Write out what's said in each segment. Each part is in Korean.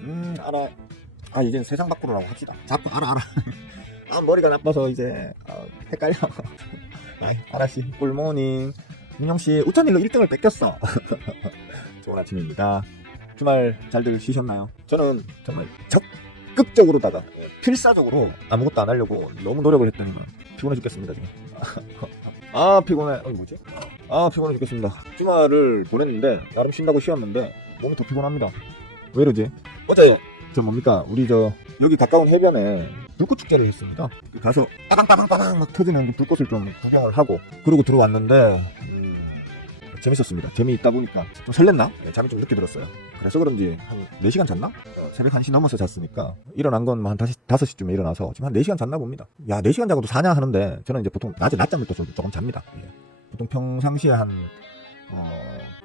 음 알아. 아 이제 세상 밖으로라고 합시다. 자꾸 알아 알아. 아 머리가 나빠서 이제 어, 헷갈려. 아이 알아씨 꿀모닝. 민영씨 우천일로 1등을 뺏겼어. 좋은 아침입니다. 주말 잘들 쉬셨나요? 저는 정말 적극적으로다가 필사적으로 아무것도 안 하려고 너무 노력을 했더니만 피곤해 죽겠습니다 지금. 아 피곤해. 어 뭐지? 아 피곤해 죽겠습니다. 주말을 보냈는데 나름 쉰다고 쉬었는데 몸이 더 피곤합니다 왜 이러지? 어제 저 뭡니까 우리 저 여기 가까운 해변에 불꽃 축제를 했습니다 가서 빠방빠방빠방 막 터지는 그 불꽃을 좀 구경을 하고 그러고 들어왔는데 음, 재밌었습니다 재미있다 보니까 좀 설렜나? 네, 잠이 좀 늦게 들었어요 그래서 그런지 한 4시간 잤나? 어, 새벽 1시 넘어서 잤으니까 일어난 건한 5시쯤에 일어나서 지금 한 4시간 잤나 봅니다 야 4시간 자고도 사냐 하는데 저는 이제 보통 낮에 낮잠을 또 좀- 조금 잡니다 예. 보통 평상시에 한 어,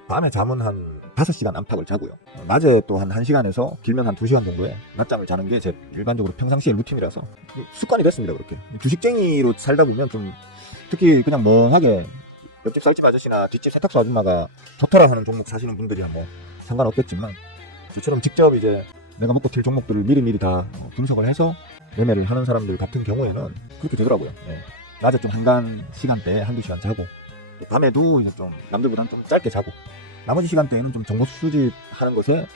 밤에 잠은 한 5시간 안팎을 자고요 어, 낮에 또 한 1시간에서 길면 한 2시간 정도의 낮잠을 자는 게 제 일반적으로 평상시의 루틴이라서 습관이 됐습니다 그렇게 주식쟁이로 살다 보면 좀 특히 그냥 멍하게 옆집 살집 아저씨나 뒷집 세탁소 아줌마가 좋더라 하는 종목 사시는 분들이야 뭐 상관없겠지만 저처럼 직접 이제 내가 먹고 튈 종목들을 미리미리 다 어, 분석을 해서 매매를 하는 사람들 같은 경우에는 그렇게 되더라고요. 예. 낮에 좀 한간 시간대에 한두 시간 자고 또 밤에도 이제 좀 남들보다는 좀 짧게 자고 나머지 시간대에는 좀 정보 수집하는 것에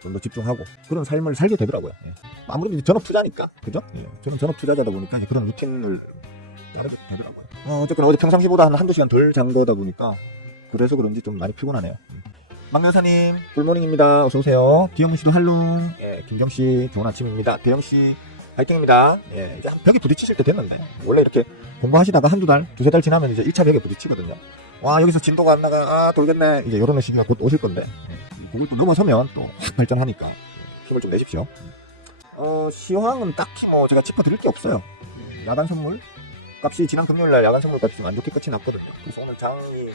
좀 더 집중하고 그런 삶을 살게 되더라고요. 예. 아무래도 전업 투자니까 그죠? 예. 저는 전업 투자자다 보니까 그런 루틴을 따르게 되더라고요. 어, 어쨌거나 어제 평상시보다 한 한두 시간 덜 잔 거다 보니까 그래서 그런지 좀 많이 피곤하네요. 음. 막 여사님 굴모닝입니다. 어서 오세요. 디영문 씨도 할롱. 예, 김정 씨 좋은 아침입니다. 대영 씨 파이팅입니다. 예, 이제 한 벽에 부딪히실 때 됐는데 원래 이렇게 공부하시다가 한두 달, 두세 달 지나면 이제 1차 벽에 부딪히거든요. 와 여기서 진도가 안 나가 아 돌겠네 이제 이런 시기가 곧 오실 건데 예, 그걸 또 넘어서면 또 확 발전하니까 예, 힘을 좀 내십시오. 어 시황은 딱히 뭐 제가 짚어드릴 게 없어요. 음, 야간 선물 값이 지난 금요일 날 야간 선물 값이 좀 안 좋게 끝이 났거든요. 그래서 오늘 장이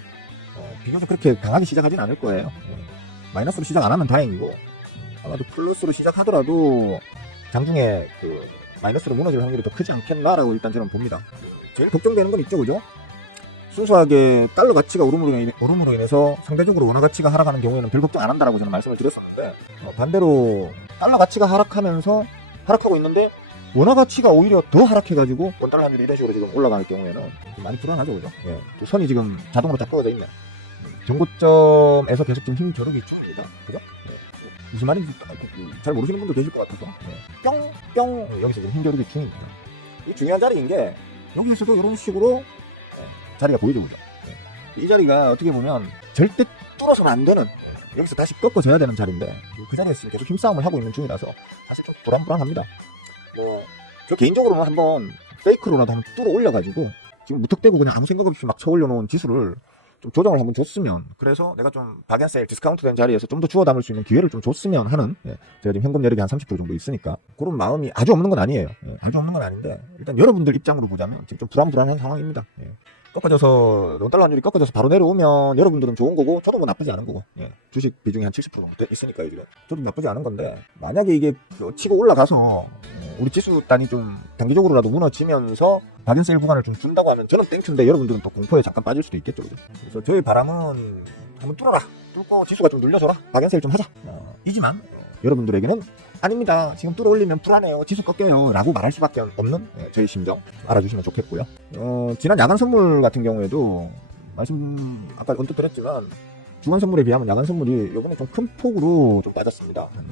어, 비교적 그렇게 강하게 시작하진 않을 거예요. 예. 마이너스로 시작 안 하면 다행이고 음, 아마도 플러스로 시작하더라도 장중에 그 마이너스로 무너질 확률이 더 크지 않겠나라고 일단 저는 봅니다. 제일 걱정되는 건 있죠, 그죠? 순수하게 달러 가치가 오름으로, 인해, 오름으로 인해서 상대적으로 원화 가치가 하락하는 경우에는 별 걱정 안 한다라고 저는 말씀을 드렸었는데 어, 반대로 달러 가치가 하락하면서 하락하고 있는데 원화 가치가 오히려 더 하락해가지고 원달러 환율이 이런 식으로 지금 올라갈 경우에는 좀 많이 불안하죠, 그죠? 예. 또 선이 지금 자동으로 딱 그어져 있네. 음, 정고점에서 계속 지금 힘 겨루기 중입니다. 그죠? 예. 무슨 말인지 잘 모르시는 분도 계실 것 같아서 예. 뿅! 뿅! 여기서 지금 힘 겨루기 중입니다. 이 중요한 자리인 게 여기서도 이런 식으로 예, 자리가 보이죠, 그죠? 예. 이 자리가 어떻게 보면 절대 뚫어서는 안 되는 여기서 다시 꺾어져야 되는 자리인데 그 자리에서 지금 계속 힘싸움을 하고 있는 중이라서 사실 좀 불안불안합니다. 뭐, 저 개인적으로는 한번 페이크로라도 한번 뚫어 올려가지고 지금 무턱대고 그냥 아무 생각 없이 막 쳐올려 놓은 지수를 좀 조정을 한번 줬으면 그래서 내가 좀 박앤셀 디스카운트 된 자리에서 좀 더 주워 담을 수 있는 기회를 좀 줬으면 하는 예, 제가 지금 현금 여력이 한 30% 정도 있으니까 그런 마음이 아주 없는 건 아니에요 예, 아주 없는 건 아닌데 일단 여러분들 입장으로 보자면 지금 좀 불안불안한 상황입니다 예. 꺾어져서 원달러 환율이 꺾어져서 바로 내려오면 여러분들은 좋은 거고 저도 뭐 나쁘지 않은 거고 예. 주식 비중이 한 70% 정도 있으니까요 지금 저도 나쁘지 않은 건데 만약에 이게 치고 올라가서 어, 우리 지수 단이 좀 단기적으로라도 무너지면서 박인세일 구간을 좀 준다고 하면 저는 땡큐인데 여러분들은 또 공포에 잠깐 빠질 수도 있겠죠 그죠? 그래서 저희 바람은 한번 뚫어라 뚫고 지수가 좀 눌려줘라 박인세일 좀 하자 어, 이지만 어, 여러분들에게는 아닙니다. 지금 뚫어 올리면 불안해요. 지수 꺾여요. 라고 말할 수밖에 없는 예, 저희 심정 알아주시면 좋겠고요. 어, 지난 야간 선물 같은 경우에도 말씀 아까 언뜻 드렸지만 주간 선물에 비하면 야간 선물이 요번에 좀 큰 폭으로 좀 빠졌습니다. 음,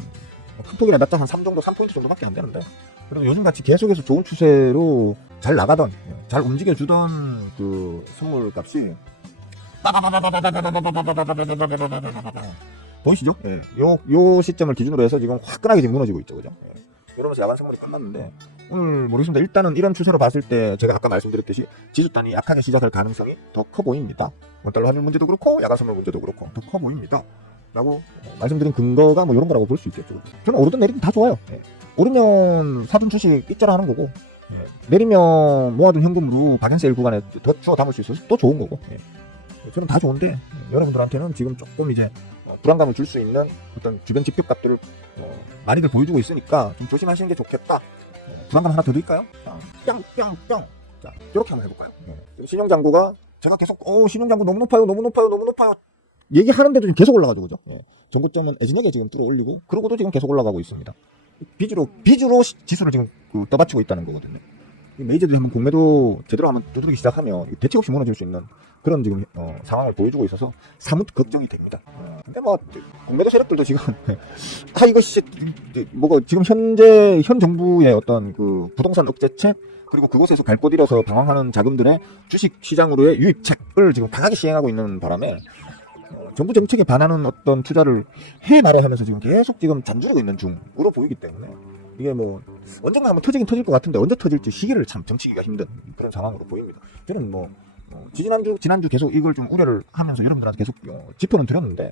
큰 폭이나 낮다 한 3 정도, 3포인트 정도밖에 안 되는데 그래도 요즘 같이 계속해서 좋은 추세로 잘 나가던 예, 잘 움직여주던 그 선물 값이 보이시죠? 예. 요, 요 시점을 기준으로 해서 지금 화끈하게 지금 무너지고 있죠. 그죠? 예. 이러면서 야간 선물이 끝났는데, 오늘 모르겠습니다. 일단은 이런 추세로 봤을 때, 제가 아까 말씀드렸듯이, 지수단이 약하게 시작할 가능성이 더 커 보입니다. 원달러 환율 문제도 그렇고, 야간 선물 문제도 그렇고, 더 커 보입니다. 라고 어, 말씀드린 근거가 뭐 이런 거라고 볼 수 있겠죠. 저는 오르든 내리든 다 좋아요. 예. 오르면 사둔 주식 있자라 하는 거고, 예. 내리면 모아둔 현금으로 박연세일 구간에 더 주워 담을 수 있어서 또 좋은 거고, 예. 저는 다 좋은데, 예, 여러분들한테는 지금 조금 이제 어, 불안감을 줄 수 있는 어떤 주변 지표값들을 어, 많이들 보여주고 있으니까 좀 조심하시는 게 좋겠다. 어, 불안감 하나 더 드릴까요? 자, 뿅뿅뿅. 자, 이렇게 한번 해볼까요? 네. 신용장구가 제가 계속 어 신용장구 너무 높아요, 너무 높아요, 너무 높아요. 얘기하는데도 계속 올라가죠, 그죠? 예. 전고점은 애진하게 지금 뚫어 올리고 그러고도 지금 계속 올라가고 있습니다. 비주로 시- 지수를 지금 그 떠받치고 있다는 거거든요. 이 메이저들이 한번 공매도 제대로 한번 두드리기 시작하면 이 대책 없이 무너질 수 있는 그런 지금 어, 상황을 보여주고 있어서 사뭇 걱정이 됩니다. 어, 근데 뭐 공매도 세력들도 지금 아 이거 씨 뭐가 지금 현재 현 정부의 어떤 그 부동산 억제책 그리고 그곳에서 갈곳 잃어서 방황하는 자금들의 주식 시장으로의 유입책을 지금 강하게 시행하고 있는 바람에 어, 정부 정책에 반하는 어떤 투자를 해 말아 하면서 지금 계속 지금 잔주르고 있는 중으로 보이기 때문에 이게 뭐 언젠가 한번 터지긴 터질 것 같은데 언제 터질지 시기를 참 정치기가 힘든 그런 상황으로 보입니다. 저는 뭐 어, 지난주 지난주 계속 이걸 좀 우려를 하면서 여러분들한테 계속 어, 짚어는 드렸는데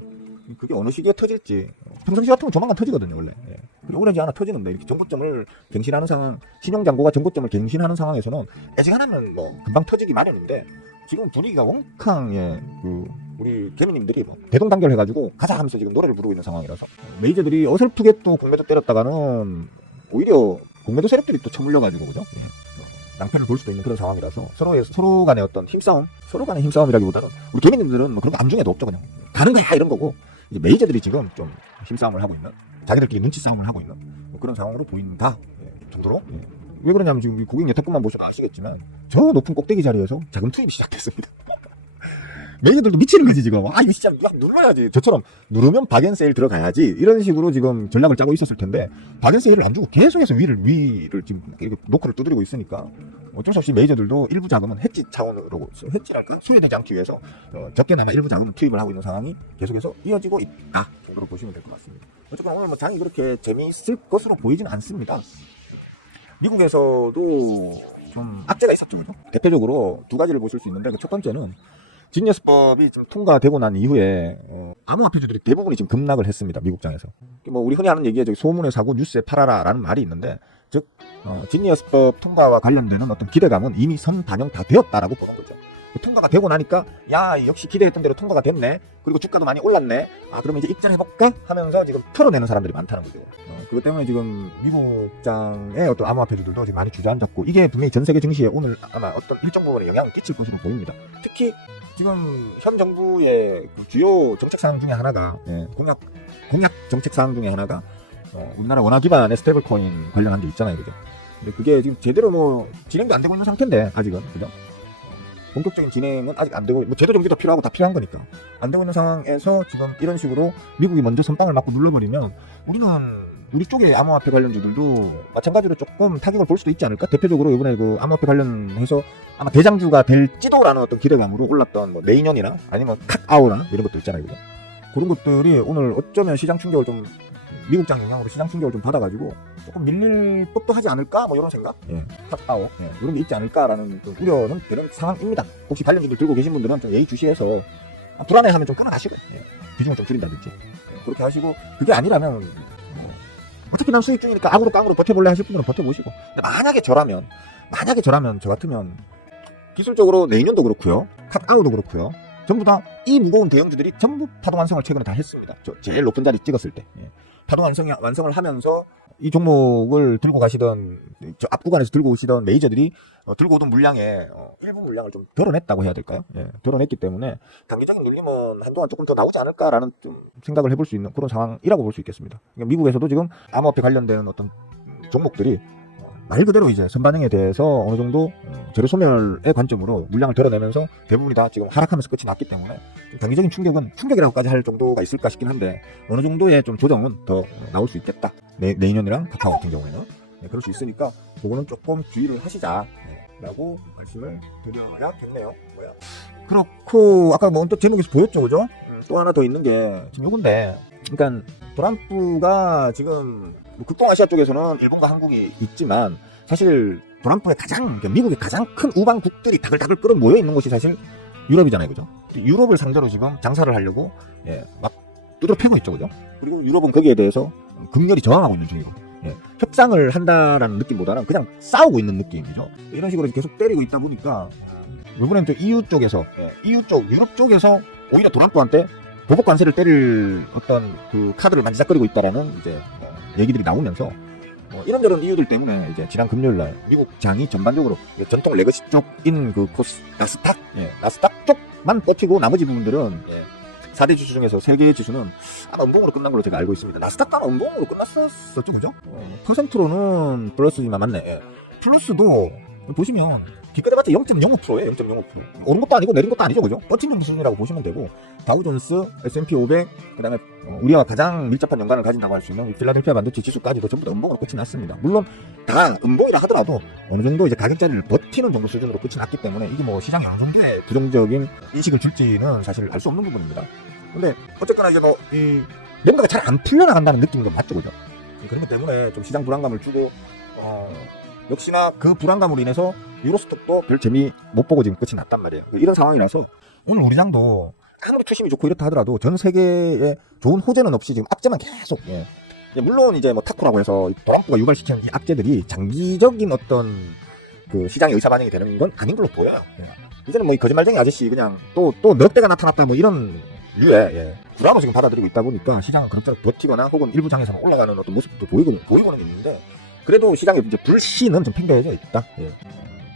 그게 어느 시기에 터질지 어, 평상시 같으면 조만간 터지거든요 원래 예. 오래지 않아 터지는데 이렇게 정고점을 갱신하는 상황 신용장고가 정고점을 갱신하는 상황에서는 애지간하면 뭐 금방 터지기 마련인데 지금 분위기가 원캉 예그 우리 개미님들이 뭐 대동단결 해가지고 가자 하면서 지금 노래를 부르고 있는 상황이라서 메이저들이 어설프게 또 공매도 때렸다가는 오히려 공매도 세력들이 또 쳐물려가지고 그죠 예. 낭패를 볼 수도 있는 그런 상황이라서 서로의 서로 간의 어떤 힘싸움 서로 간의 힘싸움이라기보다는 우리 개미님들은 뭐 그런 거 안중에도 없죠 그냥. 가는 거야 이런 거고. 이제 메이저들이 지금 좀 힘싸움을 하고 있는 자기들끼리 눈치 싸움을 하고 있는 뭐 그런 상황으로 보인다 예, 정도로? 예. 왜 그러냐면 지금 이 고객 여태뿐만 보셔도 아시겠지만 저 높은 꼭대기 자리에서 자금 투입이 시작됐습니다 메이저들도 미치는 거지 지금 아 이거 진짜 누가 눌러야지 저처럼 누르면 박앤세일 들어가야지 이런 식으로 지금 전략을 짜고 있었을 텐데 박앤세일을 안 주고 계속해서 위를 위를 지금 이렇게 노크를 두드리고 있으니까 어쩔 수 없이 메이저들도 일부 자금은 해지 차원으로 해지랄까 소외되지 않기 위해서 어, 적게나마 일부 자금을 투입을 하고 있는 상황이 계속해서 이어지고 있다 정도로 보시면 될 것 같습니다. 어쨌거나 오늘 뭐 장이 그렇게 재미있을 것으로 보이지는 않습니다. 미국에서도 좀 악재가 있었죠. 대표적으로 두 가지를 보실 수 있는데 그 첫 번째는 진예스법이 좀 통과되고 난 이후에 어, 암호화폐주들이 대부분이 지금 급락을 했습니다. 미국장에서. 뭐 우리 흔히 하는 얘기에 소문에 사고 뉴스에 팔아라라는 말이 있는데 즉 어, 진예스법 통과와 관련되는 어떤 기대감은 이미 선 반영 다 되었다라고 보는 거죠. 그 통과가 되고 나니까 야 역시 기대했던 대로 통과가 됐네. 그리고 주가도 많이 올랐네. 아 그러면 이제 입장해볼까 하면서 지금 털어내는 사람들이 많다는 거죠. 어, 그것 때문에 지금 미국장의 어떤 암호화폐주들도 지금 많이 주저앉았고 이게 분명히 전 세계 증시에 오늘 아마 어떤 일정 부분에 영향을 끼칠 것으로 보입니다. 특히 지금 현 정부의 그 주요 정책 사항 중에 하나가 예, 공약 공약 정책 사항 중에 하나가 어, 우리나라 원화 기반의 스테이블 코인 관련한 게 있잖아요, 그죠? 근데 그게 지금 제대로 뭐 진행도 안 되고 있는 상태인데 아직은 그죠? 본격적인 진행은 아직 안 되고 뭐 제도 정비도 필요하고 다 필요한 거니까 안 되고 있는 상황에서 지금 이런 식으로 미국이 먼저 선빵을 맞고 눌러버리면 우리는 우리 쪽의 암호화폐 관련주들도 마찬가지로 조금 타격을 볼 수도 있지 않을까? 대표적으로 이번에 그 암호화폐 관련해서 아마 대장주가 될지도라는 어떤 기대감으로 올랐던 뭐 네이년이나 아니면 칵아우나 이런 것도 있잖아요. 그런 것들이 오늘 어쩌면 시장 충격을 좀 미국장 영향으로 시장 충격을 좀 받아가지고 조금 밀릴 법도 하지 않을까 뭐 이런 생각 예. 탁아오 예. 이런 게 있지 않을까라는 좀 우려는 되는 상황입니다 혹시 관련주들 들고 계신 분들은 좀 예의주시해서 아, 불안해하면 좀 끊어가시고 예. 비중을 좀 줄인다든지 예. 그렇게 하시고 그게 아니라면 뭐, 어차피 난 수익 중이니까 악으로 깡으로 버텨볼래 하실 분들은 버텨보시고 근데 만약에 저라면 만약에 저라면 저 같으면 기술적으로 내년도 그렇고요 탑아우도 그렇고요 전부 다 이 무거운 대형주들이 전부 파동 완성을 최근에 다 했습니다. 저 제일 높은 자리 찍었을 때 예. 파동 완성 완성을 하면서 이 종목을 들고 가시던 저 앞 구간에서 들고 오시던 메이저들이 어, 들고 오던 물량의 어, 일부 물량을 좀 덜어냈다고 해야 될까요? 예, 덜어냈기 때문에 단기적인 눌림은 한동안 조금 더 나오지 않을까라는 좀 생각을 해볼 수 있는 그런 상황이라고 볼 수 있겠습니다. 그러니까 미국에서도 지금 암호화폐 관련되는 어떤 종목들이 어, 말 그대로 이제 선반영에 대해서 어느 정도 어, 재료 소멸의 관점으로 물량을 덜어내면서 대부분이 다 지금 하락하면서 끝이 났기 때문에 좀 단기적인 충격은 충격이라고까지 할 정도가 있을까 싶긴 한데 어느 정도의 좀 조정은 더 나올 수 있겠다. 내, 내년이랑 카카오 같은 경우에는 네, 그럴 수 있으니까 그거는 조금 주의를 하시자. 네, 라고 말씀을 드려야겠네요. 뭐야. 그렇고 아까 뭐또 제목에서 보였죠, 그죠? 음, 또 하나 더 있는 게 지금 요건데, 그러니까 트럼프가 지금 뭐 극동아시아 쪽에서는 일본과 한국이 있지만 사실 트럼프의 가장 그러니까 미국의 가장 큰 우방국들이 다글다글 끌어 모여 있는 곳이 사실 유럽이잖아요, 그죠? 유럽을 상대로 지금 장사를 하려고 예, 막 두드러 패고 있죠, 그죠? 그리고 유럽은 거기에 대해서 극렬히 저항하고 있는 중이고 예, 협상을 한다라는 느낌보다는 그냥 싸우고 있는 느낌이죠. 이런 식으로 계속 때리고 있다 보니까 이번엔 또 EU 쪽에서 예, EU 쪽 유럽 쪽에서 오히려 트럼프한테 보복 관세를 때릴 어떤 그 카드를 만지작거리고 있다라는 이제 어, 얘기들이 나오면서 뭐 이런저런 이유들 때문에 이제 지난 금요일 날 미국 장이 전반적으로 전통 레거시 쪽인 그 코스 나스닥 예, 나스닥 쪽만 뽑히고 나머지 부분들은 예, 4대 지수 중에서 3개의 지수는 아마 음봉으로 끝난 걸로 제가 알고 있습니다. 나스닥도 아마 음봉으로 끝났었죠, 그죠? 어, 퍼센트로는 플러스지만 맞네. 예. 플러스도 보시면 기껏해봤자 0.05%예요, 0.05%. 오른 것도 아니고 내린 것도 아니죠, 그죠? 버틴 정도 수준이라고 보시면 되고 다우존스, S&P 500, 그다음에 어, 우리와 가장 밀접한 연관을 가진다고 할 수 있는 필라델피아 반도체 지수까지도 전부 다 음봉으로 끝이 났습니다. 물론 다 음봉이라 하더라도 어느 정도 이제 가격 자리를 버티는 정도 수준으로 끝이 났기 때문에 이게 뭐 어느 정도의 부정적인 인식을 줄지는 사실 알 수 없는 부분입니다. 근데 어쨌거나 이제 뭐이 뭔가가 잘 안 풀려나간다는 느낌이 좀 맞죠, 그죠? 그런 것 때문에 좀 시장 불안감을 주고 어, 역시나 그 불안감으로 인해서 유로스톡도 별 재미 못 보고 지금 끝이 났단 말이에요. 이런 상황이라서 오늘 우리 장도 아무리 투심이 좋고 이렇다 하더라도 전 세계에 좋은 호재는 없이 지금 악재만 계속 예. 물론 이제 뭐 타쿠라고 해서 트럼프가 유발시키는 이 악재들이 장기적인 어떤 그 시장의 의사 반영이 되는 건 아닌 걸로 보여요. 예. 이제는 뭐 이 거짓말쟁이 아저씨 그냥 또 또 넉대가 나타났다 뭐 이런 류의 예. 불안을 지금 받아들이고 있다 보니까 시장은 그럭저럭 버티거나 혹은 일부 장에서 올라가는 어떤 모습도 보이고 보이고는 있는데 그래도 시장의 이제 불씨는 좀 팽배해져 있다. 예.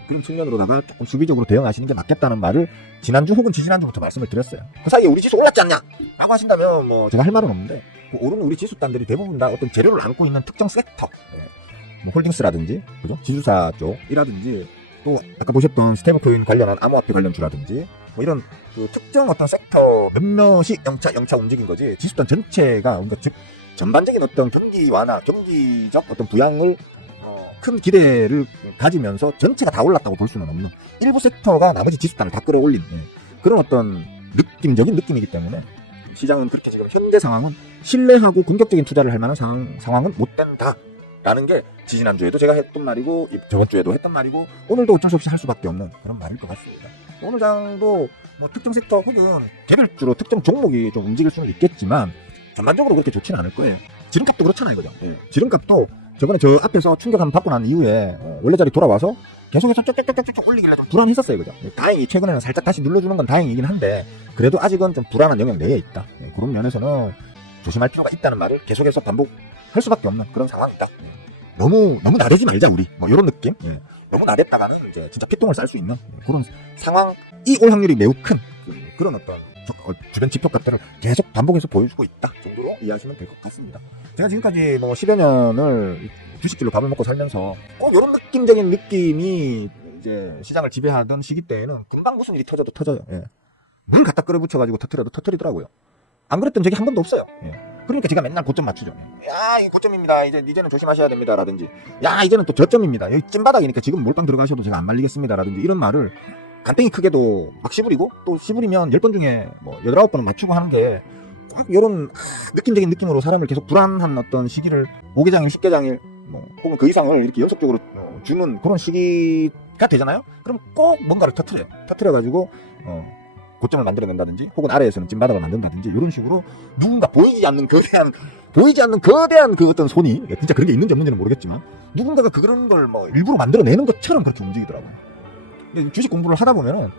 그런 측면으로다가 조금 수비적으로 대응하시는 게 맞겠다는 말을 지난주 혹은 지지난주부터 말씀을 드렸어요. 그 사이에 우리 지수 올랐지 않냐? 라고 하신다면 뭐 제가 할 말은 없는데 그 오르는 우리 지수단들이 대부분 다 어떤 재료를 안고 있는 특정 섹터 예. 뭐 홀딩스라든지 그죠? 지주사 쪽이라든지 또 아까 보셨던 스테이블코인 관련한 암호화폐 관련 주라든지 뭐 이런 그 특정 어떤 섹터 몇몇이 영차 영차 움직인 거지 지수단 전체가 뭔가 즉 전반적인 어떤 경기 완화 경기적 어떤 부양을 어, 큰 기대를 가지면서 전체가 다 올랐다고 볼 수는 없는 일부 섹터가 나머지 지수단을 다 끌어올린 예, 그런 어떤 느낌적인 느낌이기 때문에 시장은 그렇게 지금 현재 상황은 신뢰하고 공격적인 투자를 할 만한 상황, 상황은 못 된다. 라는 게 지지난주에도 제가 했던 말이고 이- 저번 주에도 했던 말이고 오늘도 어쩔 수 없이 할 수밖에 없는 그런 말일 것 같습니다. 오늘 장도 뭐 특정 섹터 혹은 개별주로 특정 종목이 좀 움직일 수는 있겠지만 전반적으로 그렇게 좋지는 않을 거예요. 지름값도 그렇잖아요, 그죠? 예. 지름값도 저번에 저 앞에서 충격 한번 받고 난 이후에 어, 원래 자리 돌아와서 계속해서 쭉쭉쭉쭉 올리길래 좀 불안했었어요, 그죠? 예, 다행히 최근에는 살짝 다시 눌러주는 건 다행이긴 한데 그래도 아직은 좀 불안한 영역 내에 있다. 예, 그런 면에서는 조심할 필요가 있다는 말을 계속해서 반복할 수밖에 없는 그런 상황이다. 예. 너무 너무 나대지 말자 우리 뭐 이런 느낌. 예. 너무 나댔다가는 이제 진짜 피똥을 쌀 수 있는 그런 상황이 올 확률이 매우 큰 그, 런 어떤 주변 지표값들을 계속 반복해서 보여주고 있다 정도로 이해하시면 될 것 같습니다. 제가 지금까지 뭐 10여 년을 주식길로 밥을 먹고 살면서 꼭 이런 느낌적인 느낌이 이제 시장을 지배하던 시기 때에는 금방 무슨 일이 터져도 터져요. 예. 물 갖다 끌어붙여가지고 터트려도 터트리더라고요. 안 그랬던 적이 한 번도 없어요. 예. 그러니까 제가 맨날 고점 맞추죠. 야, 이 고점입니다. 이제 이제는 조심하셔야 됩니다. 라든지, 야, 이제는 또 저점입니다. 여기 찐바닥이니까 지금 몰빵 들어가셔도 제가 안 말리겠습니다. 라든지 이런 말을 간땡이 크게도 막 시부리고 또 시부리면 10번 중에 뭐 8, 9번은 맞추고 하는 게꼭 이런 느낌적인 느낌으로 사람을 계속 불안한 어떤 시기를 5개장일, 10개장일 뭐 혹은 그 이상을 이렇게 연속적으로 어, 주는 그런 시기가 되잖아요. 그럼 꼭 뭔가를 터트려요. 터트려가지고 어, 고점을 만들어낸다든지 혹은 아래에서는 찐바닥을 만든다든지 이런 식으로 누군가 보이지 않는 거대한 보이지 않는 거대한 그 어떤 손이 진짜 그런 게 있는지 없는지는 모르겠지만 누군가가 그런 걸 뭐 일부러 만들어내는 것처럼 그렇게 움직이더라고요. 주식 공부를 하다 보면은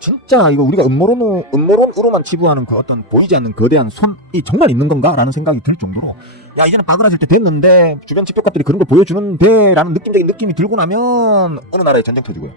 진짜 이거 우리가 음모론 음모론으로만 치부하는 그 어떤 보이지 않는 거대한 손이 정말 있는 건가라는 생각이 들 정도로 야 이제는 바그라질 때 됐는데 주변 지표값들이 그런 걸 보여주는데라는 느낌적인 느낌이 들고 나면 어느 나라에 전쟁 터지고요.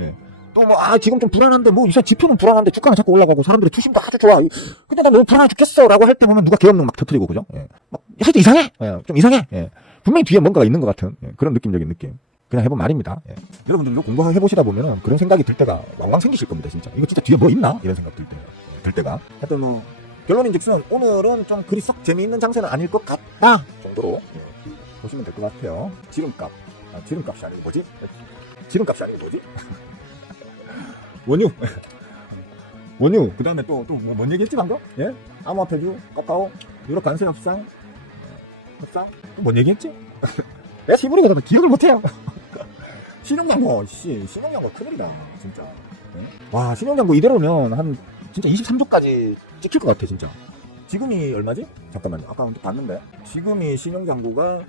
예. 또뭐아 지금 좀 불안한데 뭐 이상 지표는 불안한데 주가는 자꾸 올라가고 사람들의 투심도 아주 좋아. 근데 나 너무 불안해 죽겠어라고 할 때 보면 누가 개업능 막 터트리고 그죠? 예. 막 하여튼 이상해. 예, 좀 이상해. 예. 분명히 뒤에 뭔가가 있는 것 같은 예, 그런 느낌적인 느낌. 그냥 해본 말입니다. 예. 여러분들도 공부해 보시다 보면은 그런 생각이 들 때가 왕왕 생기실 겁니다, 진짜. 이거 진짜 뒤에 뭐 있나 이런 생각 들 때, 들 때가. 하여튼 뭐 결론인즉슨 오늘은 좀 그리 썩 재미있는 장세는 아닐 것 같다 정도로 예, 보시면 될 것 같아요. 지름값, 아, 지름값이 아니고 뭐지? 지름값이 아니고 뭐지? 원유. 원유. 그 다음에 또, 또, 뭐, 뭔 얘기 했지, 방금? 예? 암호화폐주, 카카오, 유럽 관세 협상, 어, 협상? 또뭔 얘기 했지? 내가 시부리가 더 기억을 못해요. 신용장고, 씨, 신용장고 큰일이다, 이거, 진짜. 예? 와, 신용장고 이대로면 한, 진짜 23조까지 찍힐 것 같아, 진짜. 지금이 얼마지? 잠깐만요. 아까 봤는데. 지금이 신용장고가,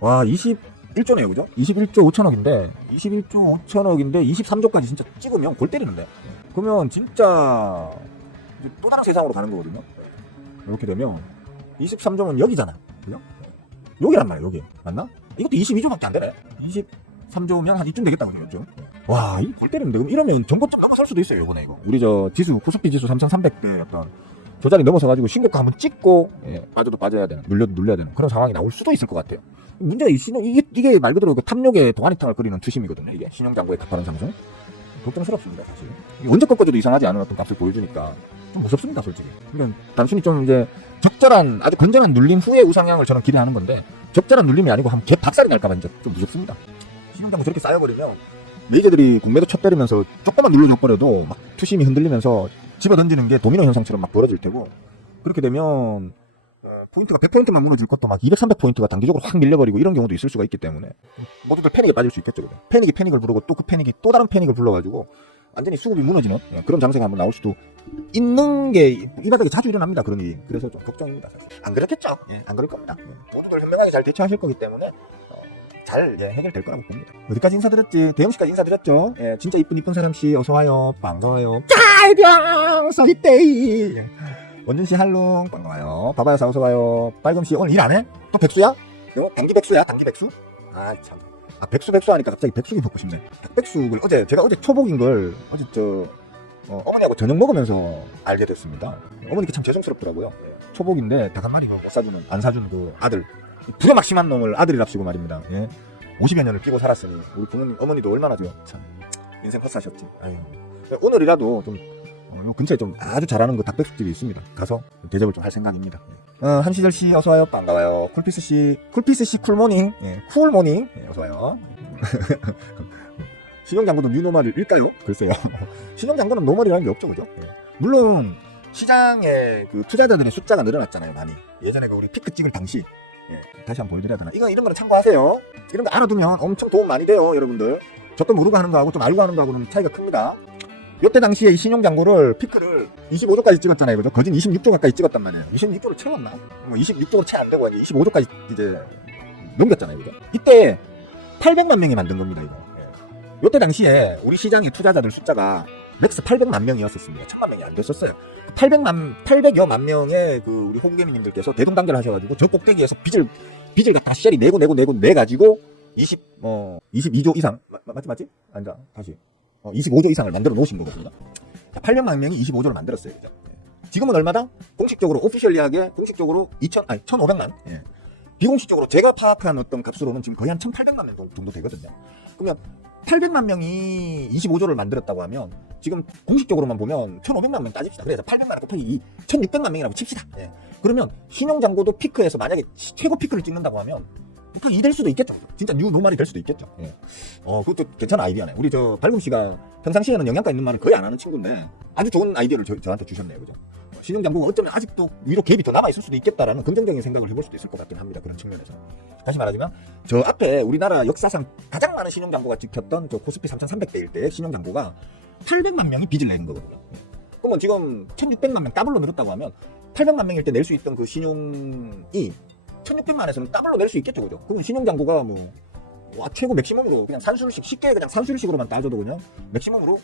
와, 21조네요, 그죠? 21조 5천억인데, 21조 5천억인데, 23조까지 진짜 찍으면 골 때리는데. 그러면 진짜, 이제 또 다른 세상으로 가는 거거든요. 이렇게 되면, 23조면 여기잖아. 그죠? 여기란 말이야, 여기. 맞나? 이것도 22조밖에 안 되네. 23조면 한 이쯤 되겠다, 그죠? 와, 이골 때리는데. 그럼 이러면 정고점 넘어설 수도 있어요, 이번에 이거. 우리 저 지수, 코스피 지수 3,300대 어떤 저 자리 넘어서 가지고 신고가 한번 찍고 예, 빠져도 빠져야 되는 눌려도 눌려야 되는 그런 상황이 나올 수도 있을 것 같아요. 문제가 이 신용 이게 이게 말 그대로 그 탐욕에 동안이탕을 끓이는 투심이거든요. 이게 신용장고에 값하는 장소 걱정스럽습니다 사실. 언제 꺾어줘도 이상하지 않은 어떤 값을 보여주니까 좀 무섭습니다 솔직히. 그러니까 단순히 좀 이제 적절한 아주 건전한 눌림 후의 우상향을 저는 기대하는 건데 적절한 눌림이 아니고 한개 박살이 날까봐 이제 좀 무섭습니다. 신용장고 저렇게 쌓여버리면 메이저들이 군매도 쳐 때리면서 조금만 눌러줘버려도 막 투심이 흔들리면서 집어 던지는 게 도미노 현상처럼 막 벌어질 테고 그렇게 되면 어, 포인트가 100포인트만 무너질 것도 막 200, 300포인트가 단기적으로 확 밀려버리고 이런 경우도 있을 수가 있기 때문에 모두들 패닉에 빠질 수 있겠죠. 그죠? 패닉이 패닉을 부르고 또 그 패닉이 또 다른 패닉을 불러가지고 완전히 수급이 무너지는 예, 그런 장세가 한번 나올 수도 있는 게 이 바닥에 자주 일어납니다. 그런 일이. 그래서 좀 걱정입니다. 사실. 안 그렇겠죠. 예, 안 그럴 겁니다. 예, 모두들 현명하게 잘 대처하실 거기 때문에 어, 잘 예, 해결될 거라고 봅니다. 어디까지 인사드렸지? 대영 씨까지 인사드렸죠? 예, 진짜 이쁜 이쁜 사람 씨 어서 와요. 반가워요. 짤병 서리데이. 원준 씨 할롱 반가워요. 바바야 사 어서 와요. 빨금 씨 오늘 일 안 해? 또 백수야? 어? 단기 백수야? 단기 백수? 아 참. 아 백수 백수 하니까 갑자기 백숙이 먹고 싶네. 닭백숙을 어제 제가 어제 초복인 걸 어제 저 어, 머니하고 저녁 먹으면서 알게 됐습니다. 어머니께 참 죄송스럽더라고요. 초복인데 닭 한 마리 못 사주는 안 사주는 그 아들 부려막심한 놈을 아들이랍시고 말입니다. 예. 50여 년을 끼고 살았으니 우리 부모님 어머니도 얼마나 저참 인생 헛사셨지. 오늘이라도 좀 어, 요 근처에 좀 아주 잘하는 그 닭백숙집이 있습니다. 가서 대접을 좀 할 생각입니다. 어, 한시절 씨 어서 와요. 반가워요. 쿨피스 씨, 쿨피스 씨 쿨모닝, 예, 쿨모닝 예, 어서 와요. 신용장고도 뉴노멀일까요? 글쎄요. 신용장고는 노멀이라는 게 없죠, 그죠? 예. 물론 시장에 그 투자자들의 숫자가 늘어났잖아요, 많이. 예전에 그 우리 피크 찍을 당시. 예, 다시 한번 보여드려야 되나? 이거 이런 거는 참고하세요. 이런 거 알아두면 엄청 도움 많이 돼요, 여러분들. 저도 모르고 하는 거하고 좀 알고 하는 거하고는 차이가 큽니다. 이때 당시에 이 신용장고를 피크를 25조까지 찍었잖아요, 그죠? 거진 26조 가까이 찍었단 말이에요. 26조를 채웠나? 뭐 26조로 채 안 되고 이제 25조까지 이제 넘겼잖아요, 그죠? 이때 800만 명이 만든 겁니다, 이거. 예. 이때 당시에 우리 시장의 투자자들 숫자가 맥스 800만 명이었었습니다. 1000만 명이 안 됐었어요. 800만 800여만 명의 그 우리 호구개미님들께서 대동단결 하셔가지고 저 꼭대기에서 빚을 빚을 갖다 시절이 내고 내고 내고 내 가지고 20 어 22조 이상 맞, 맞지 맞지? 아니다 다시 어, 25조 이상을 만들어 놓으신 거거든요. 800만 명이 25조를 만들었어요. 그죠? 예. 지금은 얼마다? 공식적으로 오피셜리하게 공식적으로 2천 아니 1,500만. 예. 비공식적으로 제가 파악한 어떤 값으로는 지금 거의 한 1,800만 명 정도 되거든요. 그러면 800만 명이 25조를 만들었다고 하면 지금 공식적으로만 보면 1,500만 명 따집시다. 그래서 800만 곱하기 1,600만 명이라고 칩시다. 예. 그러면 신용장고도 피크에서 만약에 최고 피크를 찍는다고 하면 그 2될 수도 있겠죠. 진짜 뉴 노말이 될 수도 있겠죠. 예. 어, 그것도 괜찮은 아이디어네. 우리 저 발금 씨가 평상시에는 영양가 있는 말을 거의 안 하는 친구인데 아주 좋은 아이디어를 저, 저한테 주셨네요. 그죠? 신용장고가 어쩌면 아직도 위로 갭이 더 남아있을 수도 있겠다라는 긍정적인 생각을 해볼 수도 있을 것 같긴 합니다. 그런 측면에서. 다시 말하자면, 저 앞에 우리나라 역사상 가장 많은 신용장고가 찍혔던 저 코스피 3,300대일 때 신용장고가 800만 명이 빚을 내는 거거든요. 그러면 지금 1,600만 명 더블로 늘었다고 하면 800만 명일 때 낼 수 있던 그 신용이 1,600만에서는 더블로 낼 수 있겠죠, 그죠? 그러면 신용장고가 뭐, 와, 최고 맥시멈으로 그냥 산술식, 쉽게 그냥 산술식으로만 따져도 그냥 맥시멈으로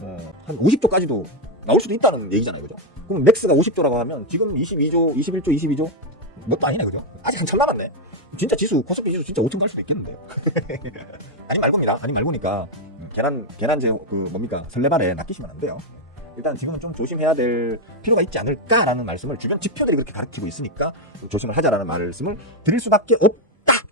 어, 한 50조까지도 나올 수도 있다는 얘기잖아요, 그죠? 그럼 맥스가 50조라고 하면 지금 22조, 21조, 22조 뭣도 아니네, 그죠? 아직 한참 남았네. 진짜 지수, 코스피 지수 진짜 5천 갈 수도 있겠는데요. 아니 말고입니다. 아니 말고니까 음, 계란, 계란 제, 그 뭡니까 설레발에 낚이시면 안 돼요. 일단 지금은 좀 조심해야 될 필요가 있지 않을까라는 말씀을 주변 지표들이 그렇게 가르치고 있으니까 좀 조심을 하자라는 말씀을 드릴 수밖에 없다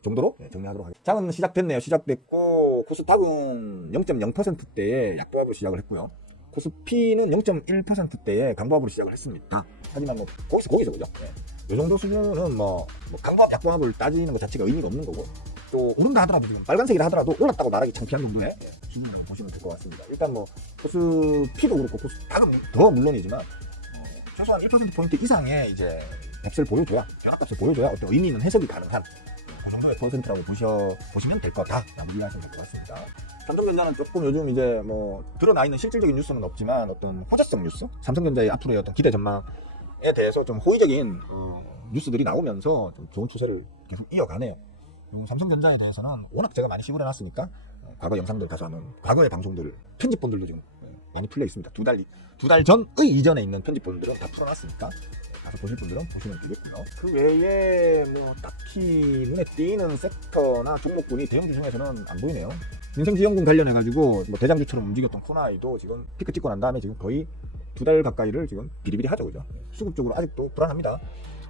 정도로 네, 정리하도록 하겠습니다. 장은 시작됐네요. 시작됐고 코스닥은 0.0%대의 약보합으로 시작을 했고요. 코스피는 0.1%대의 강보합으로 시작을 했습니다. 하지만 뭐 거기서 거기서 그죠? 네. 이 정도 수준은 뭐, 뭐 강보합 약보합을 따지는 것 자체가 의미가 없는 거고 또 오른다 하더라도 지금 빨간색이라 하더라도 올랐다고 말하기 창피한 정도의 예, 수준을 보시면 될 것 같습니다. 일단 뭐 코스피도 그렇고 코스닥은 더 물론이지만 어, 최소한 1%포인트 이상의 이제 값을 보여줘야 변화값을 보여줘야 어떤 의미 있는 해석이 가능한 그 정도의 퍼센트라고 보셔, 보시면 될 거다라고 이해하시면 될 것 같습니다. 삼성전자는 조금 요즘 이제 뭐 드러나 있는 실질적인 뉴스는 없지만 어떤 호재성 뉴스, 삼성전자의 앞으로의 어떤 기대 전망에 대해서 좀 호의적인 어, 뉴스들이 나오면서 좀 좋은 추세를 계속 이어가네요. 요 삼성전자에 대해서는 워낙 제가 많이 시골해 놨으니까 어, 과거 영상들 가서 하는 과거의 방송들 편집본들도 지금 어, 많이 풀려 있습니다. 두 달 두 달 전의 이전에 있는 편집본들은 다 풀어놨으니까 가서 보실 분들은 보시면 되겠고요. 그 외에 뭐 딱히 눈에 띄는 섹터나 종목군이 대형주 중에서는 안 보이네요. 민생지원금 관련해가지고 뭐 대장주처럼 움직였던 코나이도 지금 피크 찍고 난 다음에 지금 거의 두 달 가까이를 지금 비리비리 하죠, 그죠? 수급적으로 아직도 불안합니다.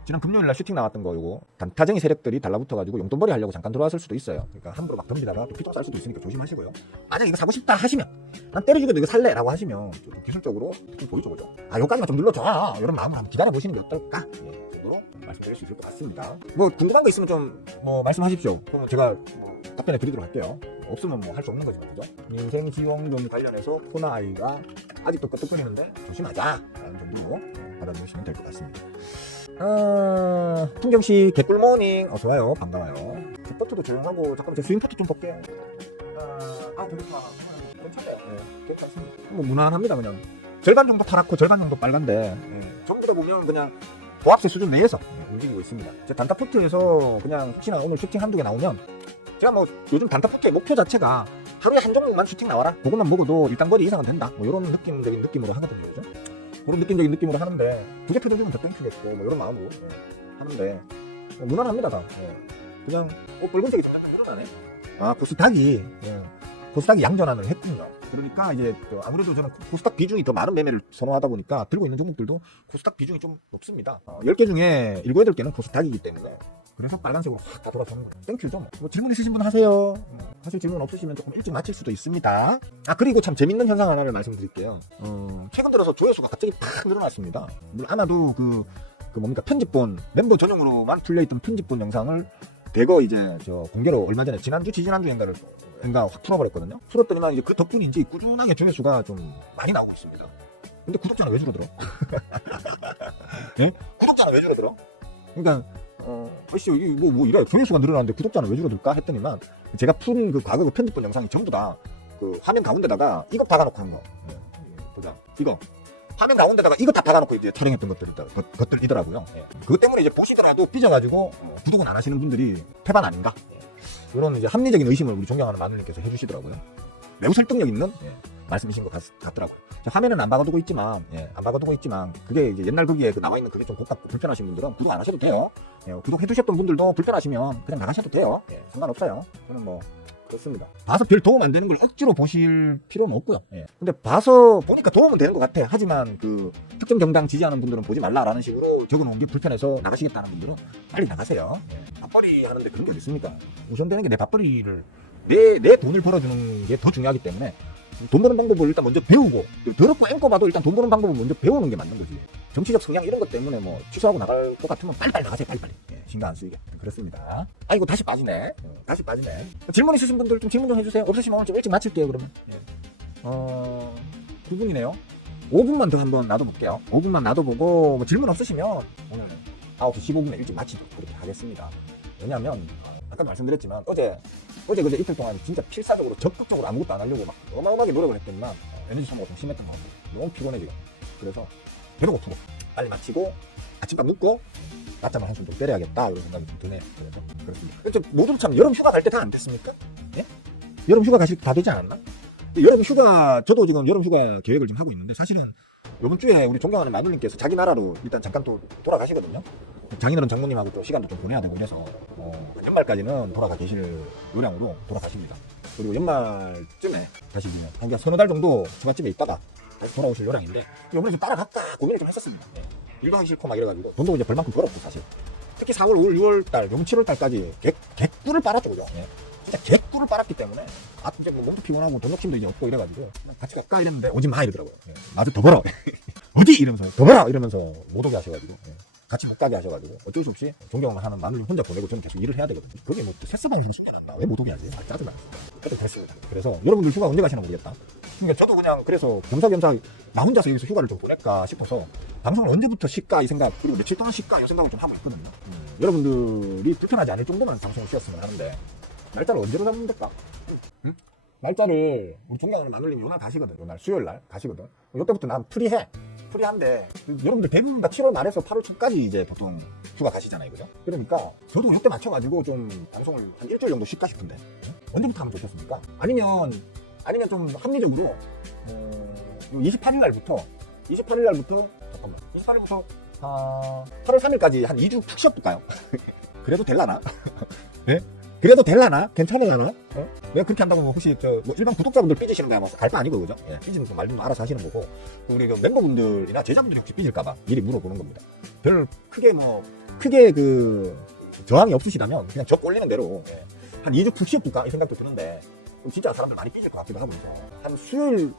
지난 금요일 날 슈팅 나왔던 거 요거 단타쟁이 세력들이 달라붙어 가지고 용돈벌이 하려고 잠깐 들어왔을 수도 있어요. 그러니까 함부로 막 덤비다가 또 피통 쌀 수도 있으니까 조심하시고요. 만약 이거 사고 싶다 하시면 난 때려주게도 이거 살래라고 하시면 좀 기술적으로 좀 보이죠, 그죠? 아, 요까지만 좀 눌러줘. 이런 마음으로 한번 기다려 보시는 게 어떨까? 예, 정도로 말씀드릴 수 있을 것 같습니다. 뭐 궁금한 거 있으면 좀 뭐 말씀하십시오. 그러면 제가 뭐 답변해 드리도록 할게요. 없으면 뭐 할 수 없는 거지만 그죠? 인생 지원금 관련해서 코나 아이가 아직도 끄떡거리는데 조심하자 라는 정도로 받아주시면 될 것 같습니다. 어, 풍경씨 개꿀 모닝 어서 와요 반가워요. 제 포트도 조용하고 잠깐만 제 스윙 포트 좀 볼게요. 아, 아 배고파. 괜찮아요. 네, 괜찮습니다. 뭐 무난합니다 그냥. 절반 정도 파랗고 절반 정도 빨간데 예, 전부 다 보면 그냥 보합세 수준 내에서 예, 움직이고 있습니다. 제 단타 포트에서 그냥 혹시나 오늘 슈팅 한두 개 나오면 제가 뭐 요즘 단타 포트의 목표 자체가 하루에 한 종목만 슈팅 나와라. 그것만 먹어도 일단 거리 이상은 된다. 뭐 이런 느낌적인 느낌으로 하거든요. 그죠? 그런 느낌적인 느낌으로 하는데 두개 표정주면 더 땡큐겠고 뭐 이런 마음으로 예, 하는데 뭐 무난합니다 다. 예. 그냥 어, 붉은색이 점점 늘어나네. 아 고스닥이 예. 고스닥이 양전환을 했군요. 그러니까 이제 또 아무래도 저는 고스닥 비중이 더 많은 매매를 선호하다 보니까 들고 있는 종목들도 고스닥 비중이 좀 높습니다. 어, 10개 중에 7, 8개는 고스닥이기 때문에 그래서 빨간색으로 확다 돌아서는 거예요. 땡큐죠. 뭐. 뭐 질문 있으신 분 하세요. 음, 하실 질문 없으시면 조금 일찍 마칠 수도 있습니다. 아 그리고 참 재밌는 현상 하나를 말씀드릴게요. 어, 최근 들어서 조회수가 갑자기 팍 늘어났습니다. 물론 아마도 그, 그 뭡니까 편집본 멤버 전용으로만 풀려있던 편집본 영상을 대거 이제 저 공개로 얼마 전에 지난주 지지난주인가를 인가 확 풀어버렸거든요. 풀었더니만 이제 그 덕분인지 꾸준하게 조회수가 좀 많이 나오고 있습니다. 근데 구독자는 왜 줄어들어? 예? 구독자는 왜 줄어들어? 그러니까 어, 아씨 이게 뭐, 뭐 이래 조회수가 늘어나는데 구독자는 왜 줄어들까 했더니만 제가 푼 그 과거 그 편집본 영상이 전부 다 그 화면 가운데다가 이거 박아놓고 한 거. 예, 보자. 이거. 화면 가운데다가 이거 다 박아놓고 이제 촬영했던 것들, 것, 것들이더라고요. 예. 그것 때문에 이제 보시더라도 삐져가지고 어, 구독은 안 하시는 분들이 태반 아닌가? 예. 이런 이제 합리적인 의심을 우리 존경하는 마누님께서 해주시더라고요. 매우 설득력 있는 예, 말씀이신 것 같, 같더라고요. 자, 화면은 안 박아두고 있지만, 예, 안 박아두고 있지만, 그게 이제 옛날 거기에 그 나와 있는 그게 좀 고깝고 불편하신 분들은 구독 안 하셔도 돼요. 예, 구독해두셨던 분들도 불편하시면 그냥 나가셔도 돼요. 예, 상관없어요. 저는 뭐, 그렇습니다. 봐서 별 도움 안 되는 걸 억지로 보실 필요는 없고요. 예. 근데 봐서 보니까 도움은 되는 것 같아. 하지만 그 특정 정당 지지하는 분들은 보지 말라라는 식으로 적어놓은 게 불편해서 나가시겠다는 분들은 빨리 나가세요. 예. 밥벌이 하는데 그런 게 어디 있습니까? 우선되는 게 내 밥벌이를 내, 내 돈을 벌어주는 게 더 중요하기 때문에 돈 버는 방법을 일단 먼저 배우고 더럽고 앵꼬 봐도 일단 돈 버는 방법을 먼저 배우는 게 맞는 거지. 정치적 성향 이런 것 때문에 뭐 취소하고 나갈 것 같으면 빨리빨리 나가세요 빨리빨리. 예, 신경 안 쓰이게. 그렇습니다. 아이고 다시 빠지네. 어, 다시 빠지네. 질문 있으신 분들 좀 질문 좀 해주세요. 없으시면 오늘 좀 일찍 마칠게요 그러면. 예. 어... 9분이네요. 5분만 더 한번 놔둬볼게요. 5분만 놔둬보고 뭐 질문 없으시면 오늘 9시 15분에 일찍 마치도록 그렇게 하겠습니다. 왜냐면 아까 말씀드렸지만 어제 어제 그제 이틀 동안 진짜 필사적으로 적극적으로 아무것도 안 하려고 막 어마어마하게 노력을 했더니만 에너지 소모가 좀 심했던 것 같아요. 너무 피곤해 지금. 그래서 배도 고프고 빨리 마치고 아침밥 먹고 낮잠을 한숨 좀 때려야겠다 이런 생각이 좀 드네요. 그래서 그렇습니다. 그래서 모두 참 여름 휴가 갈 때 다 안 됐습니까? 예? 여름 휴가 가실 때 다 되지 않았나? 여름 휴가 저도 지금 여름 휴가 계획을 좀 하고 있는데 사실은 이번 주에 우리 존경하는 마누님께서 자기 나라로 일단 잠깐 또 돌아가시거든요. 장인어른 장모님하고 또 시간도 좀 보내야 되고 그래서 어, 연말까지는 돌아가 계실 요량으로 돌아가십니다. 그리고 연말쯤에 다시 그냥 한 서너 달 정도 처갓집에 있다가 다시 돌아오실 요량인데 이번에 좀 따라갈까 고민을 좀 했었습니다. 네. 일도 하기 싫고 막 이래가지고 돈도 이제 벌만큼 벌었고 사실. 특히 4월, 5월, 6월 달, 용 7월 달까지 개, 개꿀을 빨았죠? 예. 진짜 개꿀을 빨았기 때문에 아 이제 뭐 몸도 피곤하고 돈 욕심도 이제 없고 이래가지고 같이 갈까 이랬는데 오지 마 이러더라고요. 예. 나도 더 벌어. 어디 이러면서 더 벌어 이러면서 못 오게 하셔가지고 예. 같이 못 가게 하셔가지고 어쩔 수 없이 존경을 하는 마누를 혼자 보내고 저는 계속 일을 해야 되거든요. 그게 뭐 새서방을 주고 싶지 않나? 왜못 오게 하지? 아, 짜증나. 그래도 됐습니다. 그래서 여러분들 휴가 언제 가시나 모르겠다. 그러니까 저도 그냥 그래서 겸사겸사 나 혼자서 여기서 휴가를 좀 보낼까 싶어서 방송을 언제부터 쉴까 이 생각 그리고 며칠 동안 쉴까 이 생각을 좀 하고 있거든요. 음, 여러분들이 불편하지 않을 정도만 방송을 쉬었으면 하는데 날짜를 언제로 잡으면 될까? 응? 날짜를 우리 존경하는 마눌님이 요날 가시거든. 요날 수요일 날 가시거든. 이때부터 난 프리해. 프리한데 여러분들 대부분 다 7월 말에서 8월 초까지 이제 보통 휴가 가시잖아요, 그죠? 그러니까 저도 이때 맞춰가지고 좀 방송을 한 일주일 정도 쉴까 싶은데 응? 언제부터 하면 좋겠습니까? 아니면 아니면 좀 합리적으로 어, 28일 날부터 28일 날부터 잠깐만 28일부터 아, 8월 3일까지 한 2주 푹 쉬어볼까요? 그래도 될라나? 네? 그래도 될라나? 괜찮으려나? 어? 내가 그렇게 한다고 뭐 혹시 저 뭐 일반 구독자분들 삐지시는 거야 뭐갈바 아니고 그죠? 예, 삐지는 거 말좀 알아서 하시는 거고 우리 그 멤버분들이나 제자분들이 혹시 삐질까봐 미리 물어보는 겁니다. 별 크게 뭐 크게 그 저항이 없으시다면 그냥 저 꼴리는 대로 예, 한 2주 푹 쉬어볼까 이 생각도 드는데 진짜 사람들 많이 삐질 것 같기도 하고 한 수요일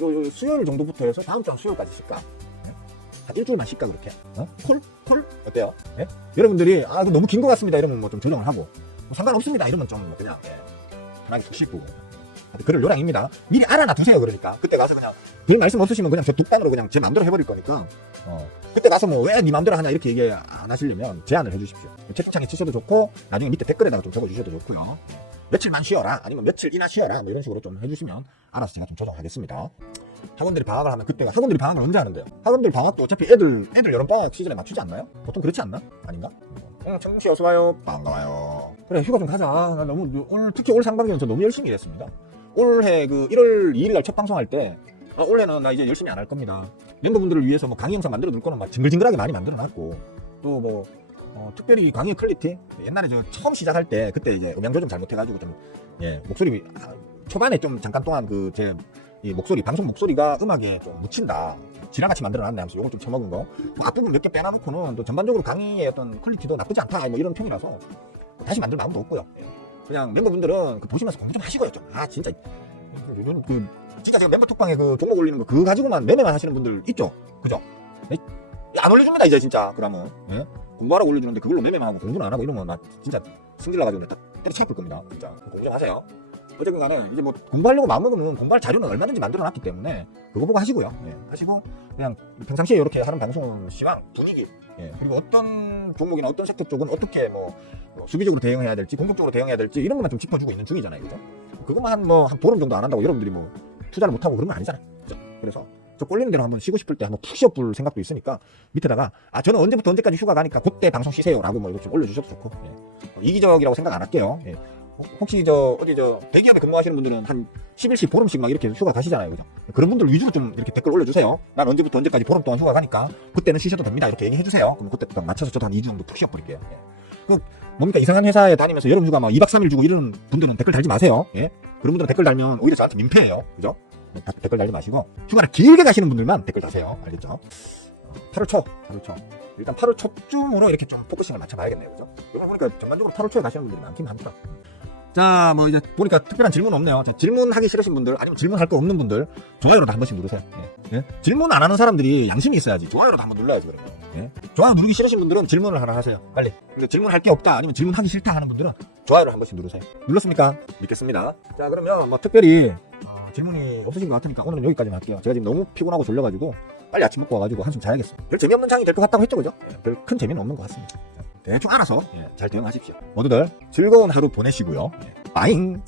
요, 요 수요일 정도부터 해서 다음 주 수요일까지 쉴까? 예? 한 일주일만 쉴까 그렇게? 어? 콜? 콜? 어때요? 예? 여러분들이 아 너무 긴 것 같습니다 이러면 뭐 좀 조정을 하고 뭐 상관없습니다. 이러면 좀 그냥 예, 편하게 하여튼 그럴 요량입니다. 미리 알아놔 두세요 그러니까. 그때 가서 그냥 별 말씀 없으시면 그냥 저 독단으로 그냥 제 맘대로 해버릴 거니까. 어, 그때 가서 뭐 왜네 맘대로 하냐 이렇게 얘기 안 하시려면 제안을 해주십시오. 채팅창에 치셔도 좋고 나중에 밑에 댓글에다가 좀 적어주셔도 좋고요. 며칠만 쉬어라. 아니면 며칠이나 쉬어라. 뭐 이런 식으로 좀 해주시면 알아서 제가 좀 조정하겠습니다. 학원들이 방학을 하면 그때가 학원들이 방학을 언제 하는데요? 학원들 방학도 어차피 애들 애들 여름 방학 시즌에 맞추지 않나요? 보통 그렇지 않나? 아닌가? 응, 청씨 어서 와요. 반가워요. 그래 휴가 좀 가자. 나 너무 오늘 특히 올 상반기는 저 너무 열심히 일했습니다. 올해 그 1월 2일 날 첫 방송할 때 아, 올해는 나 이제 열심히 안 할 겁니다. 멤버분들을 위해서 뭐 강의 영상 만들어 놓을 거는 막 징글징글하게 많이 만들어 놨고 또뭐 어, 특별히 강의 퀄리티 옛날에 저 처음 시작할 때 그때 이제 음향 조정 잘못해가지고 좀 예, 목소리 아, 초반에 좀 잠깐 동안 그제이 목소리 방송 목소리가 음악에 좀 묻힌다 지랄같이 만들어놨네. 하면서 요걸 좀 처먹은 거. 뭐 앞부분 몇 개 빼놔놓고는 또 전반적으로 강의의 어떤 퀄리티도 나쁘지 않다. 뭐 이런 평이라서 다시 만들 마음도 없고요. 그냥 멤버분들은 그 보시면서 공부 좀 하시고요 좀 아 진짜. 이건 그 진짜 제가 멤버 톡방에 그 종목 올리는 거 그거 가지고만 매매만 하시는 분들 있죠? 그죠? 예? 안 올려줍니다 이제 진짜. 그러면. 예? 공부하라고 올려주는데 그걸로 매매만 하고 공부는 안 하고 이러면 나 진짜 승질 나가지고 내가 때려치 아플 겁니다 진짜. 공부 좀 하세요 어쨌든 간에 이제 뭐 공부하려고 마음먹으면 공부할 자료는 얼마든지 만들어 놨기 때문에 그거 보고 하시고요. 예, 하시고 그냥 평상시에 이렇게 하는 방송 시황 분위기 예, 그리고 어떤 종목이나 어떤 섹터 쪽은 어떻게 뭐, 뭐 수비적으로 대응해야 될지 공격적으로 대응해야 될지 이런 것만 좀 짚어주고 있는 중이잖아요. 그죠? 그것만 한 뭐한 보름 정도 안 한다고 여러분들이 뭐 투자를 못 하고 그런 건 아니잖아요. 그죠? 그래서 저 꼴리는 대로 한번 쉬고 싶을 때 한번 푹 쉬어볼 생각도 있으니까 밑에다가 아 저는 언제부터 언제까지 휴가 가니까 그때 방송 쉬세요라고 뭐 이렇게 좀 올려주셔도 좋고 예. 어, 이기적이라고 생각 안 할게요. 예. 혹시 저 어디 저 대기업에 근무하시는 분들은 한 10일씩 보름씩 막 이렇게 휴가 가시잖아요. 그죠? 그런 분들 위주로 좀 이렇게 댓글 올려주세요. 난 언제부터 언제까지 보름 동안 휴가 가니까 그때는 쉬셔도 됩니다. 이렇게 얘기해 주세요. 그럼 그때 딱 맞춰서 저도 한 2주 정도 푹 쉬어버릴게요. 예. 그 뭡니까 이상한 회사에 다니면서 여름 휴가 막 2박 3일 주고 이러는 분들은 댓글 달지 마세요. 예? 그런 분들은 댓글 달면 오히려 저한테 민폐예요. 그죠? 네, 다- 댓글 달지 마시고 휴가를 길게 가시는 분들만 댓글 다세요. 알겠죠? 8월 초, 8월 초. 일단 8월 초쯤으로 이렇게 좀 포커싱을 맞춰봐야겠네요. 그죠? 이거 보니까 전반적으로 8월 초에 가시는 분들이 많긴 많더라. 자, 뭐 이제 보니까 특별한 질문 없네요. 자, 질문하기 싫으신 분들, 아니면 질문할 거 없는 분들, 좋아요로도 한 번씩 누르세요. 예. 예? 질문 안 하는 사람들이 양심이 있어야지. 좋아요로도 한번 눌러야지, 그러면. 예? 좋아요 누르기 싫으신 분들은 질문을 하나 하세요. 빨리. 근데 질문할 게 없다, 아니면 질문하기 싫다 하는 분들은 좋아요를 한 번씩 누르세요. 눌렀습니까? 믿겠습니다. 자, 그러면 뭐 특별히 어, 질문이 없으신 것 같으니까 오늘은 여기까지만 할게요. 제가 지금 너무 피곤하고 졸려가지고 빨리 아침 먹고 와가지고 한숨 자야겠어. 별 재미없는 장이 될 것 같다고 했죠, 그죠? 별큰 재미는 없는 것 같습니다. 자, 대충 알아서 예, 잘 대응하십시오. 모두들 즐거운 하루 보내시고요. 예, 빠잉!